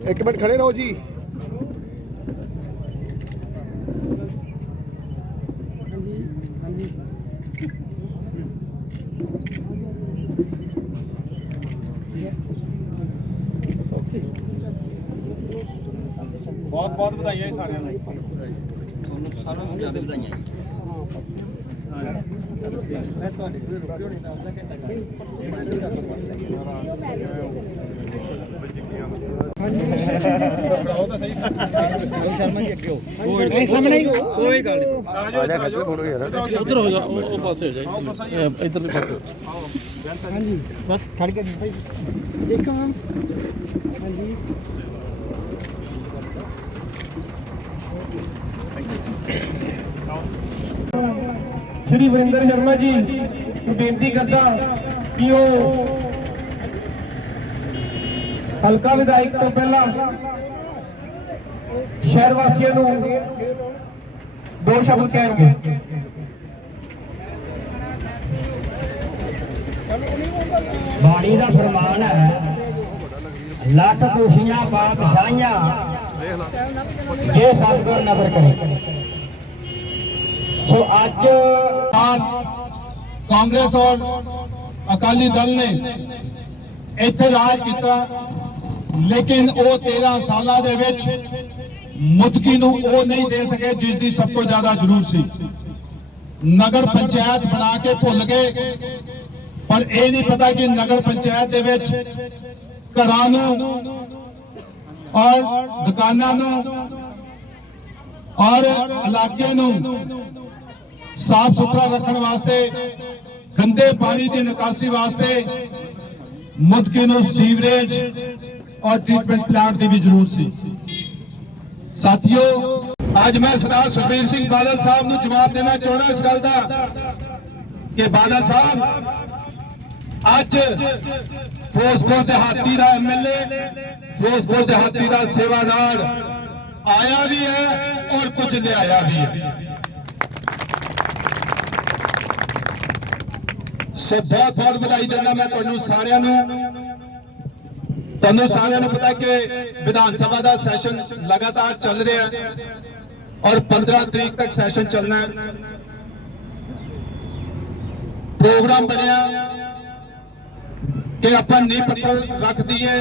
ਇੱਕ ਮਿੰਟ ਖੜੇ ਰਹੋ ਜੀ। ਬਹੁਤ ਬਹੁਤ ਵਧਾਈਆਂ ਜੀ ਸਾਰਿਆਂ ਨੂੰ। ਤੁਹਾਨੂੰ ਸਾਰਿਆਂ ਨੂੰ ਜ਼ਿਆਦਾ ਵਧਾਈਆਂ ਜੀ। ਮੈਂ ਤੁਹਾਡੇ ਕੋਲ ਰੁਕਿਓ ਨਹੀਂ ਤਾਂ ਅੱਧਾ ਘੰਟਾ ਸ਼ਰਮਾ ਜੀ ਅੱਗੇ ਹੋ। ਨਹੀਂ ਸਾਹਮਣੇ ਕੋਈ ਗੱਲ ਨਹੀਂ। ਆ ਜਾ ਖੱਚ ਫੋਟੋ ਯਾਰ। ਉਧਰ ਹੋ ਜਾ ਉਹ ਪਾਸੇ ਹੋ ਜਾ ਇਧਰ ਪਾਸੇ ਹਾਂਜੀ ਬਸ ਖੜ ਕੇ ਭਾਈ ਦੇਖੋ ਮੈਮ। ਹਾਂਜੀ। ਸ਼੍ਰੀ ਵਰਿੰਦਰ ਸ਼ਰਮਾ ਜੀ ਨੂੰ ਬੇਨਤੀ ਕਰਦਾ ਕਿ ਉਹ ਹਲਕਾ ਵਿਧਾਇਕ ਤੋਂ ਪਹਿਲਾਂ ਸ਼ਹਿਰ ਵਾਸੀਆਂ ਨੂੰ ਦੋ ਸ਼ਬਦ ਕਹਿਣਗੇ। ਬਾਣੀ ਦਾ ਫਰਮਾਨ ਹੈ ਲੱਖ ਦੋਸ਼ੀਆਂ ਪਾਪ ਸਾਈਆਂ ਜੇ ਸਤਗੁਰ ਨਜ਼ਰ ਕਰੇ। ਸੋ ਅੱਜ ਕਾਂਗਰਸ ਔਰ ਅਕਾਲੀ ਦਲ ਨੇ ਇੱਥੇ ਰਾਜ ਕੀਤਾ, ਲੇਕਿਨ ਉਹ 13 ਸਾਲਾਂ ਦੇ ਵਿੱਚ ਮੁਦਕੀ ਨੂੰ ਉਹ ਨਹੀਂ ਦੇ ਸਕੇ, ਜਿਸ ਦੀ ਸਭ ਤੋਂ ਜ਼ਿਆਦਾ ਜ਼ਰੂਰ ਸੀ। ਨਗਰ ਪੰਚਾਇਤ ਬਣਾ ਕੇ ਭੁੱਲ ਗਏ। ਪਰ ਇਹ ਨਹੀਂ ਪਤਾ ਕਿ ਨਗਰ ਪੰਚਾਇਤ ਦੇ ਵਿੱਚ ਘਰਾਂ ਨੂੰ ਔਰ ਦੁਕਾਨਾਂ ਨੂੰ ਔਰ ਇਲਾਕੇ ਨੂੰ ਸਾਫ਼ ਸੁਥਰਾ ਰੱਖਣ ਵਾਸਤੇ, ਗੰਦੇ ਪਾਣੀ ਦੀ ਨਿਕਾਸੀ ਵਾਸਤੇ ਮੁਦਕੀ ਨੂੰ ਸੀਵਰੇਜ ਔਰ ਟ੍ਰੀਟਮੈਂਟ ਪਲਾਂਟ ਦੀ ਵੀ ਜ਼ਰੂਰਤ ਸੀ। ਸਾਥੀਓ, ਅੱਜ ਮੈਂ ਸਰਦਾਰ ਸੁਖਬੀਰ ਸਿੰਘ ਬਾਦਲ ਸਾਹਿਬ ਨੂੰ ਜਵਾਬ ਦੇਣਾ ਚਾਹੁੰਦਾ ਇਸ ਗੱਲ ਦਾ ਕਿ ਬਾਦਲ ਸਾਹਿਬ, ਅੱਜ ਫਿਰੋਜ਼ਪੁਰ ਦਿਹਾਤੀ ਦਾ ਐਮਐਲਏ ਫਿਰੋਜ਼ਪੁਰ ਦਿਹਾਤੀ ਦਾ ਸੇਵਾਦਾਰ ਆਇਆ ਵੀ ਹੈ ਔਰ ਕੁਝ ਲਿਆਇਆ ਵੀ ਹੈ। ਸੋ ਬਹੁਤ ਬਹੁਤ ਵਧਾਈ ਦਿੰਦਾ ਮੈਂ ਤੁਹਾਨੂੰ ਸਾਰਿਆਂ ਨੂੰ। ਤੁਹਾਨੂੰ ਸਾਰਿਆਂ ਨੂੰ ਪਤਾ ਕਿ ਵਿਧਾਨ ਸਭਾ ਦਾ ਸੈਸ਼ਨ ਲਗਾਤਾਰ ਚੱਲ ਰਿਹਾ ਹੈ ਔਰ 15 ਤਰੀਕ ਤੱਕ ਸੈਸ਼ਨ ਚੱਲਣਾ ਹੈ। ਪ੍ਰੋਗਰਾਮ ਬਣਿਆ ਕਿ ਆਪਾਂ ਨੀਂਹ ਪੱਥਰ ਰੱਖ ਦਈਏ।